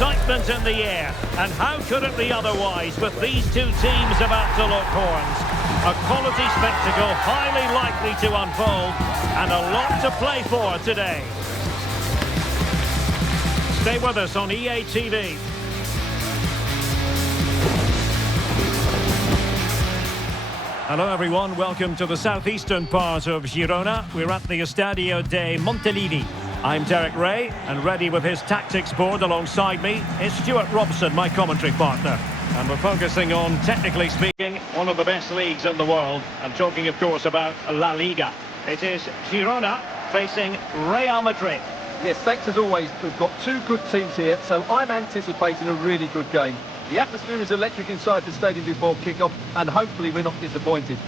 excitement in the air. And how could it be otherwise with these two teams about to lock horns? A quality spectacle highly likely to unfold, and a lot to play for today. Stay with us on EA TV. Hello everyone, welcome to the southeastern part of Girona. We're at the Estadio de Montilivi. I'm Derek Ray, and ready with his tactics board alongside me is Stuart Robson, my commentary partner. And we're focusing on, technically speaking, one of the best leagues in the world. I'm talking, of course, about La Liga. It is Girona facing Real Madrid. Yes, thanks as always. We've got two good teams here, so I'm anticipating a really good game. The atmosphere is electric inside the stadium before kick-off, and hopefully we're not disappointed.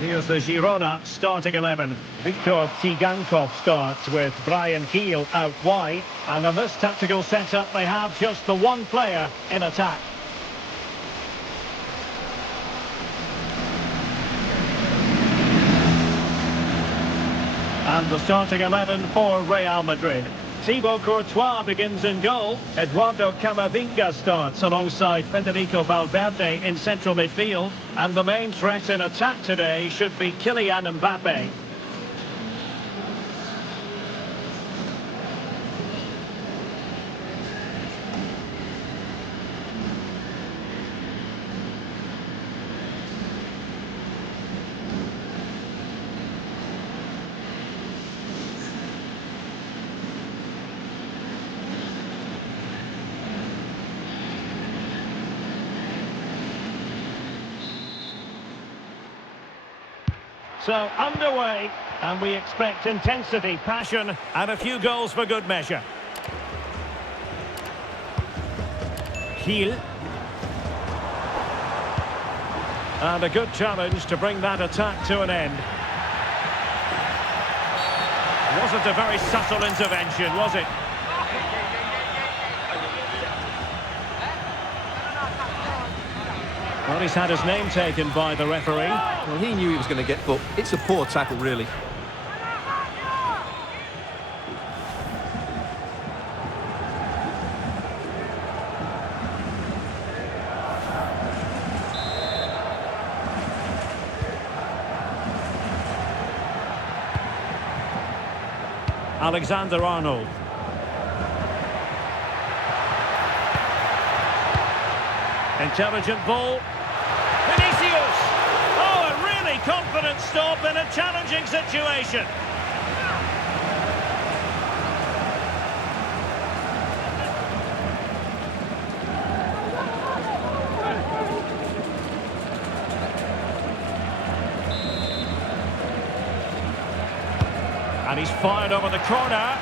Here's the Girona starting 11. Victor Tsigankov starts with Brian Kiel out wide. And in this tactical setup, they have just the one player in attack. And the starting 11 for Real Madrid. Thibaut Courtois begins in goal. Eduardo Camavinga starts alongside Federico Valverde in central midfield. And the main threat in attack today should be Kylian Mbappe. So, underway, and we expect intensity, passion, and a few goals for good measure. Gil. And a good challenge to bring that attack to an end. Wasn't a very subtle intervention, was it? Well, he's had his name taken by the referee. Well, he knew he was going to get booked. It's a poor tackle, really. Alexander-Arnold. Intelligent ball. Vinicius! Oh, a really confident stop in a challenging situation. And he's fired over the corner.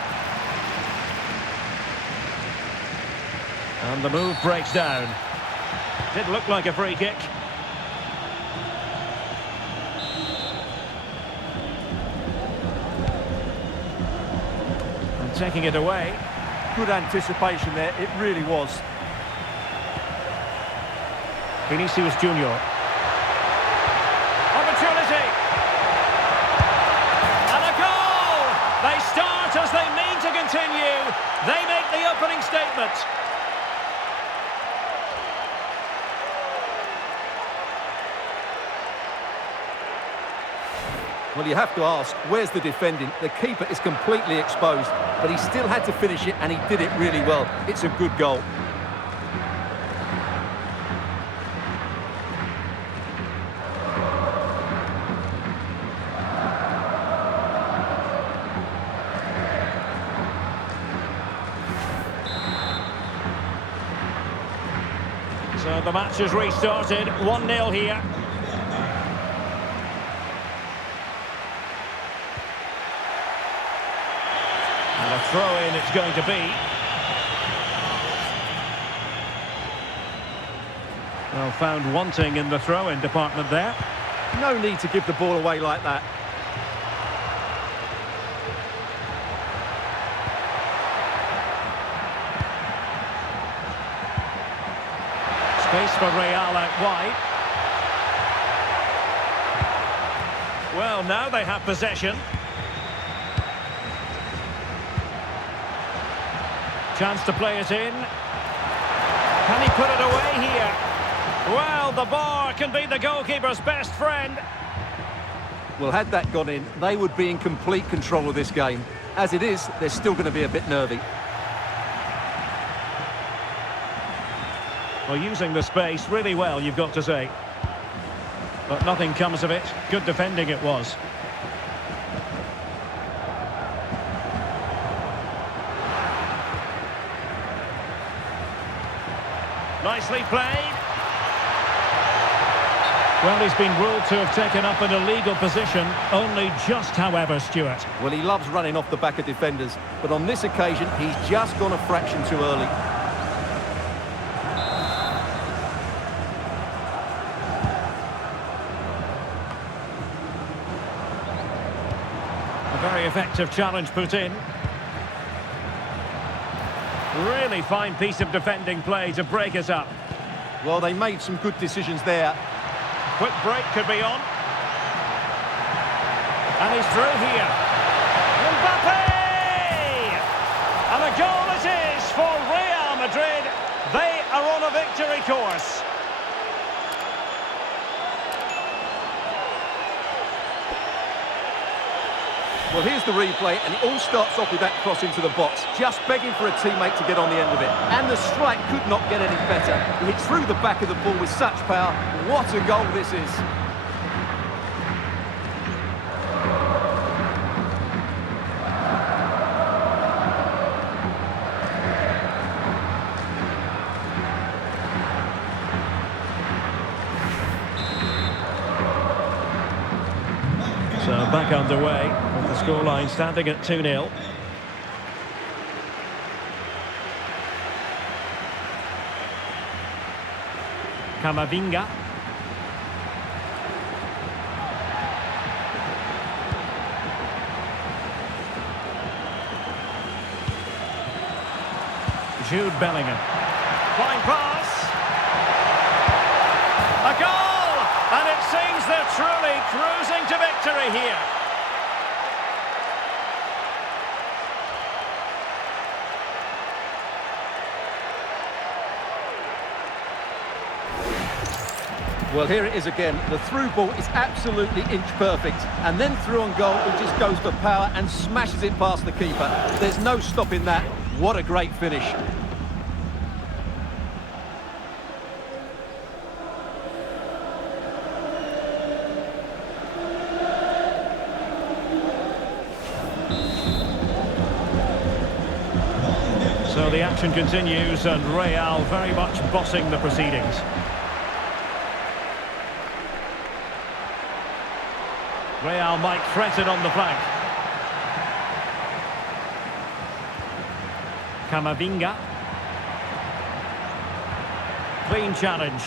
And the move breaks down. Did look like a free kick. And taking it away. Good anticipation there, it really was. Vinicius Junior. Opportunity! And a goal! They start as they mean to continue. They make the opening statement. Well, you have to ask, where's the defending? The keeper is completely exposed, but he still had to finish it, and he did it really well. It's a good goal. So the match has restarted, 1-0 here. And a throw-in it's going to be. Well, found wanting in the throw-in department there. No need to give the ball away like that. Space for Real out wide. Well, now they have possession. Chance to play it in. Can he put it away here? Well, the bar can be the goalkeeper's best friend. Well, had that gone in, they would be in complete control of this game. As it is, they're still going to be a bit nervy. Well, using the space really well, you've got to say. But nothing comes of it. Good defending it was. Nicely played. Well, he's been ruled to have taken up an illegal position, only just, however, Stuart. Well, he loves running off the back of defenders, but on this occasion, he's just gone a fraction too early. A very effective challenge put in. Really fine piece of defending play to break us up. Well, they made some good decisions there. Quick break could be on. And he's through here. Mbappe! And a goal it is for Real Madrid. They are on a victory course. Well, here's the replay, and it all starts off with that cross into the box, just begging for a teammate to get on the end of it. And the strike could not get any better. He hits through the back of the ball with such power. What a goal this is. So back underway, with the scoreline standing at 2-0. Camavinga. Jude Bellingham. Flying pass. A goal! And it seems they're truly cruising to victory here. Well, here it is again. The through ball is absolutely inch perfect. And then through on goal, it just goes for power and smashes it past the keeper. There's no stopping that. What a great finish. So the action continues and Real very much bossing the proceedings. Real might threaten on the flank. Camavinga. Clean challenge.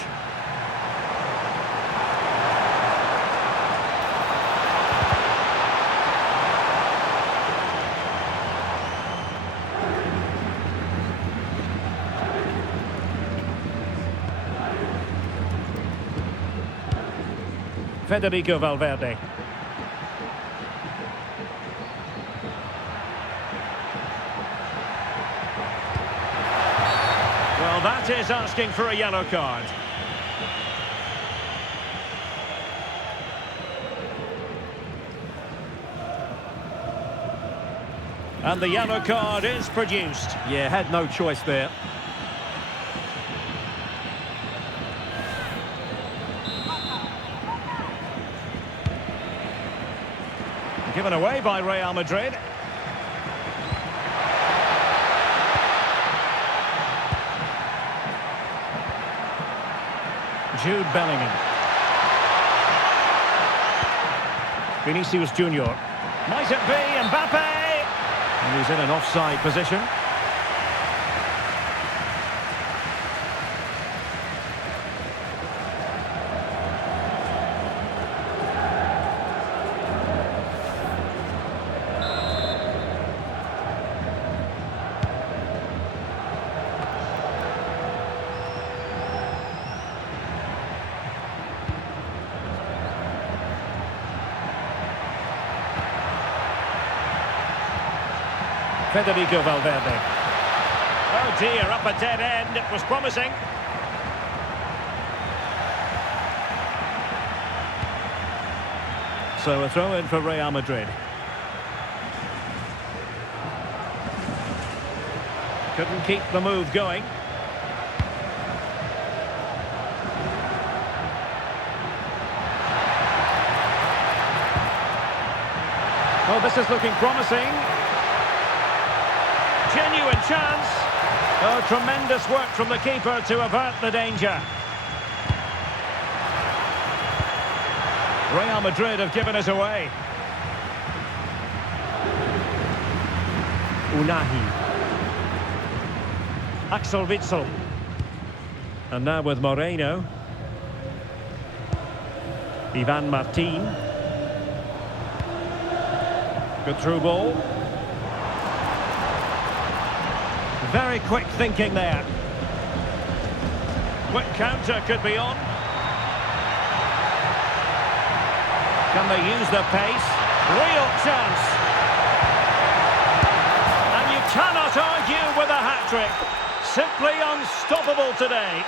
Federico Valverde. Well, that is asking for a yellow card. And the yellow card is produced. Yeah, had no choice there. Given away by Real Madrid. Jude Bellingham. Vinicius Junior. Might it be Mbappe? And he's in an offside position. Federico Valverde. Oh dear, up a dead end. It was promising. So a throw in for Real Madrid. Couldn't keep the move going. Oh, this is looking promising. Genuine chance. Oh, tremendous work from the keeper to avert the danger. Real Madrid have given it away. Unahi. Axel Witsel. And now with Moreno. Ivan Martin. Good through ball. Very quick thinking there. Quick counter could be on. Can they use their pace? Real chance. And you cannot argue with a hat-trick. Simply unstoppable today.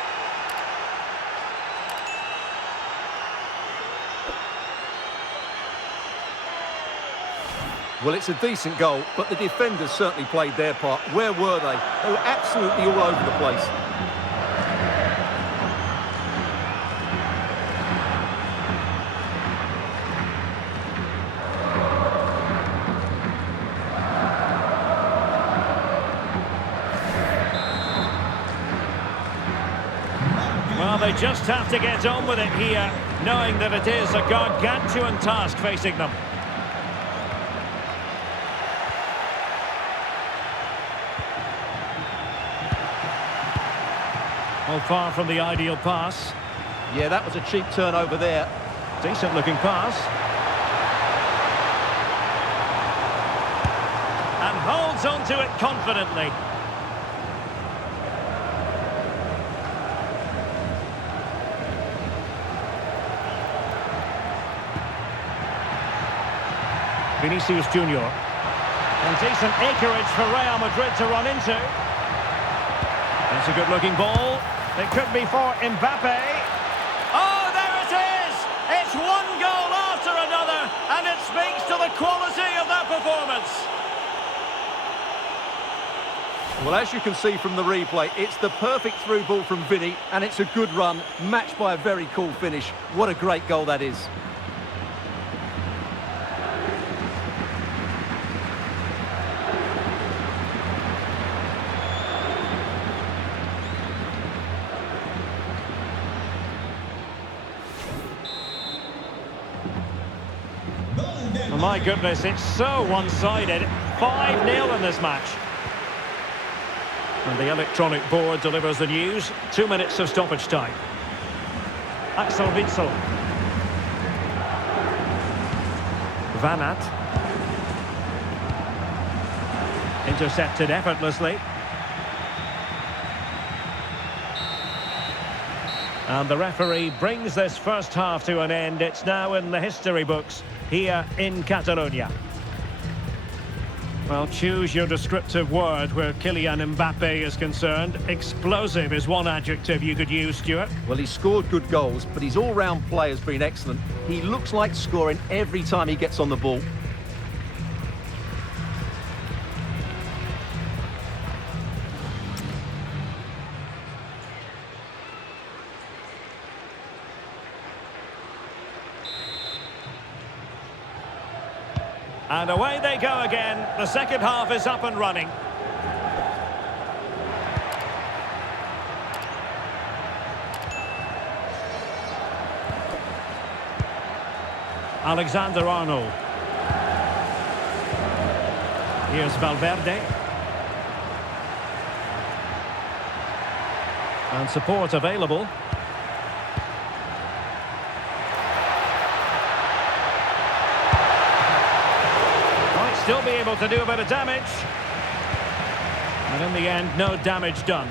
Well, it's a decent goal, but the defenders certainly played their part. Where were they? They were absolutely all over the place. Well, they just have to get on with it here, knowing that it is a gargantuan task facing them. Well, far from the ideal pass. Yeah, that was a cheap turnover there. Decent looking pass. And holds on to it confidently. Vinicius Junior. And decent acreage for Real Madrid to run into. That's a good looking ball. It could be for Mbappe. Oh, there it is! It's one goal after another, and it speaks to the quality of that performance. Well, as you can see from the replay, it's the perfect through ball from Vinny, and it's a good run, matched by a very cool finish. What a great goal that is. Oh, my goodness, it's so one-sided. 5-0 in this match. And the electronic board delivers the news. 2 minutes of stoppage time. Axel Witsel. Van Aert. Intercepted effortlessly. And the referee brings this first half to an end. It's now in the history books here in Catalonia. Well, choose your descriptive word where Kylian Mbappe is concerned. Explosive is one adjective you could use, Stuart. Well, he's scored good goals, but his all-round play has been excellent. He looks like scoring every time he gets on the ball. And away they go again. The second half is up and running. Alexander-Arnold. Here's Valverde. And support available. Might still be able to do a bit of damage. And in the end, no damage done.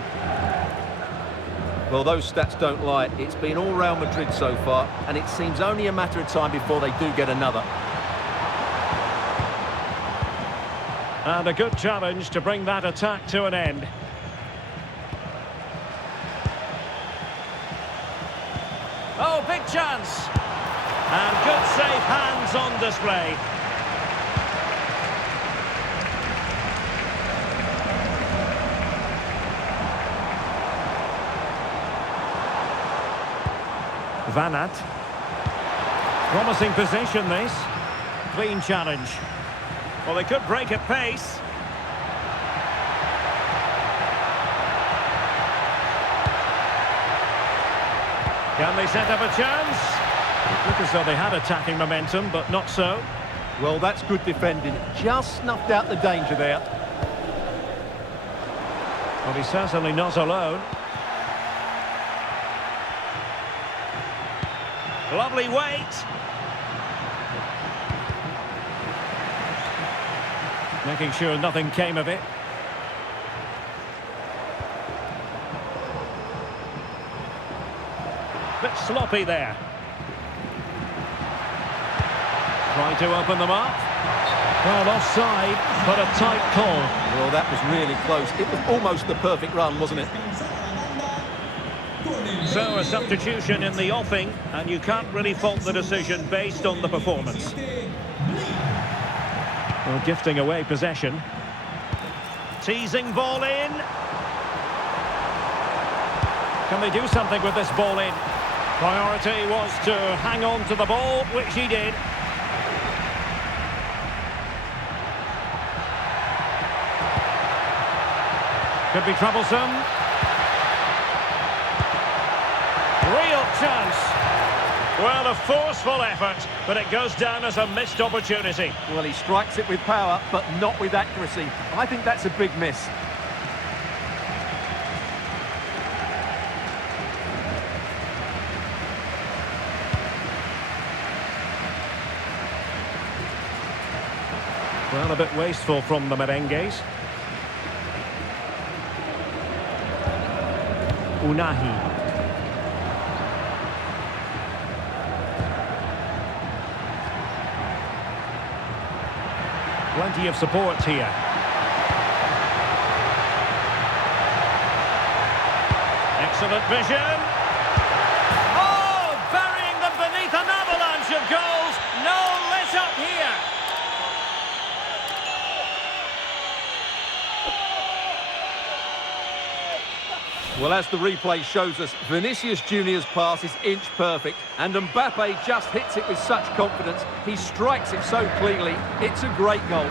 Well, those stats don't lie. It's been all Real Madrid so far, and it seems only a matter of time before they do get another. And a good challenge to bring that attack to an end. Oh, big chance! And good safe hands on display. Van Aert. Promising position, this. Clean challenge. Well, they could break at pace. Can they set up a chance? It looked as though they had attacking momentum, but not so. Well, that's good defending. Just snuffed out the danger there. Well, he's certainly not alone. Lovely weight. Making sure nothing came of it. Bit sloppy there. Trying to open them up. Well, offside, but a tight call. Well, that was really close. It was almost the perfect run, wasn't it? So a substitution in the offing, and you can't really fault the decision based on the performance. Well, gifting away possession. Teasing ball in. Can they do something with this ball in? Priority was to hang on to the ball, which he did. Could be troublesome. Real chance. Well, a forceful effort, but it goes down as a missed opportunity. Well, he strikes it with power, but not with accuracy. I think that's a big miss. Well, a bit wasteful from the merengues. Unahi. Plenty of support here. Excellent vision. Oh, burying them beneath an avalanche of goals. No let up here. Well, as the replay shows us, Vinicius Junior's pass is inch perfect, and Mbappe just hits it with such confidence. He strikes it so cleanly. It's a great goal.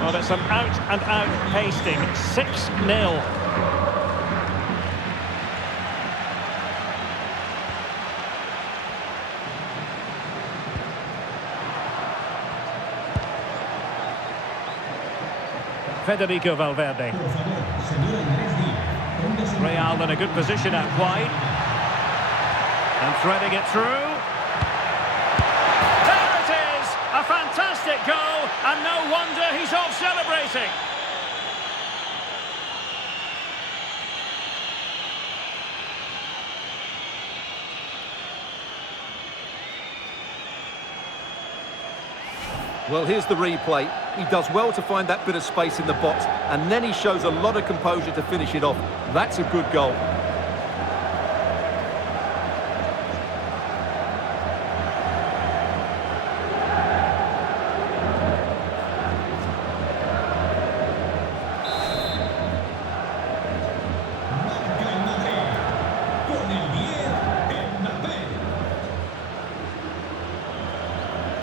Well, it's an out-and-out pasting. 6-0. Federico Valverde. Real in a good position out wide. And threading it through. There it is! A fantastic goal, and no wonder he's off celebrating. Well, here's the replay. He does well to find that bit of space in the box, and then he shows a lot of composure to finish it off. That's a good goal.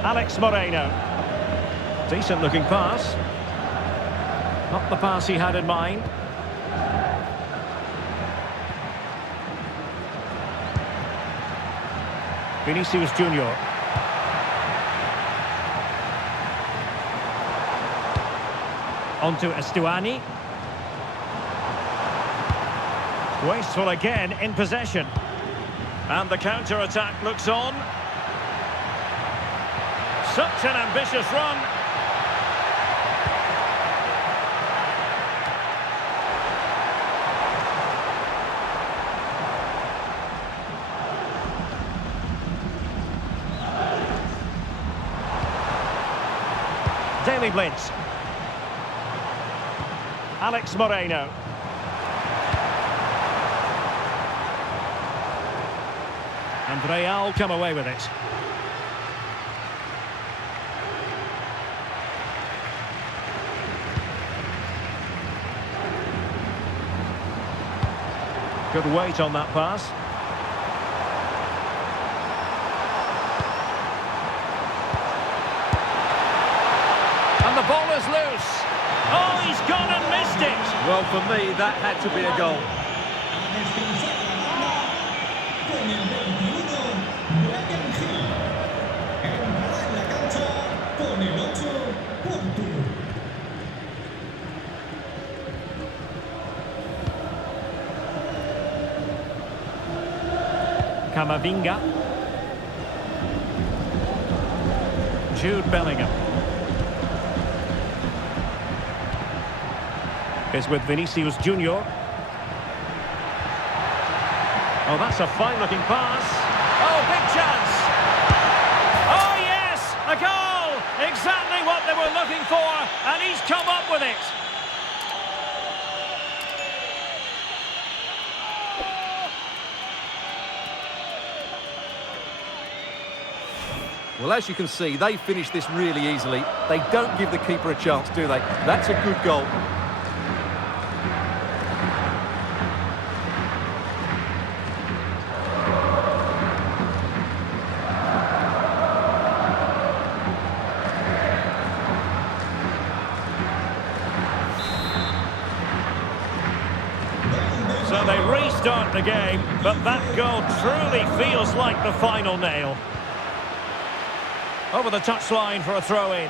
Alex Moreno. Decent looking pass. Not the pass he had in mind. Vinicius Junior. Onto Estuani. Wasteful again in possession. And the counter-attack looks on. Such an ambitious run. Daily Blitz. Alex Moreno. And Real come away with it. Good weight on that pass. And the ball is loose. Oh, he's gone and missed it. Well, for me, that had to be a goal. Camavinga. Jude Bellingham. Is with Vinicius Junior. Oh, that's a fine-looking pass. Oh, big chance. Oh, yes, a goal. Exactly what they were looking for, and he's come up with it. Well, as you can see, they finished this really easily. They don't give the keeper a chance, do they? That's a good goal. So they restart the game, but that goal truly feels like the final nail. Over the touchline for a throw-in.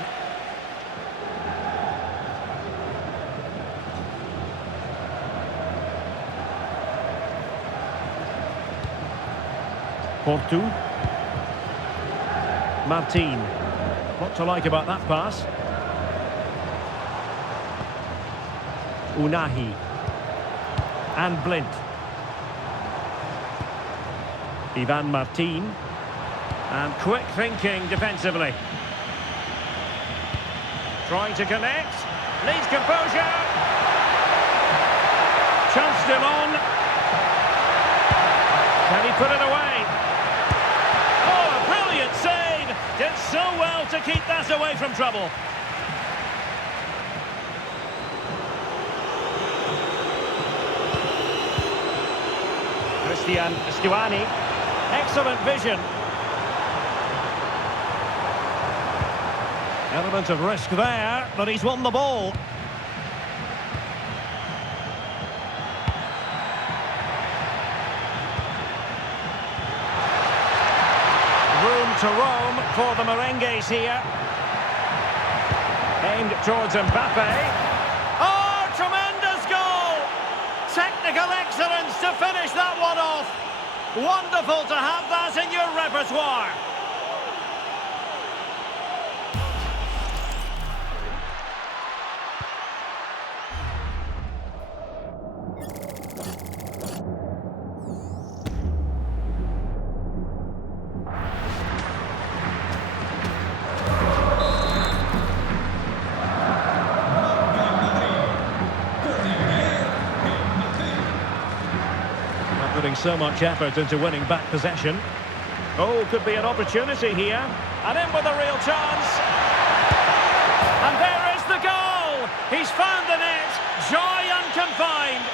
Portu. Martin. What to like about that pass? Unahi. And Blint. Ivan Martin. And quick thinking defensively. Trying to connect. Needs composure. Chance still on. Can he put it away? Oh, a brilliant save. Did so well to keep that away from trouble. Christian Estuani. Excellent vision. Element of risk there, but he's won the ball. Room to roam for the merengues here. Aimed towards Mbappe. Oh, tremendous goal! Technical excellence to finish that one off. Wonderful to have that in your repertoire. Putting so much effort into winning back possession. Oh, could be an opportunity here. And in with a real chance. And there is the goal! He's found the net. Joy unconfined.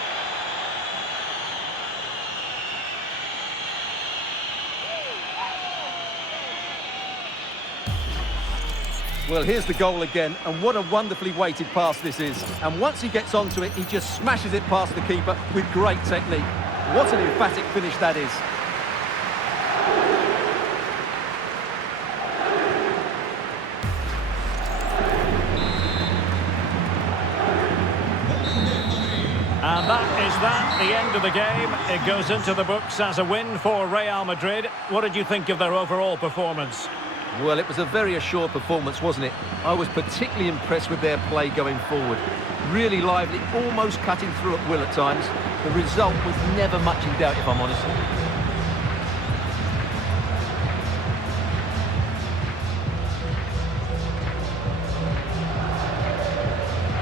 Well, here's the goal again, and what a wonderfully weighted pass this is. And once he gets onto it, he just smashes it past the keeper with great technique. What an emphatic finish that is. And that, the end of the game. It goes into the books as a win for Real Madrid. What did you think of their overall performance? Well, it was a very assured performance, wasn't it? I was particularly impressed with their play going forward. Really lively, almost cutting through at will at times. The result was never much in doubt, if I'm honest.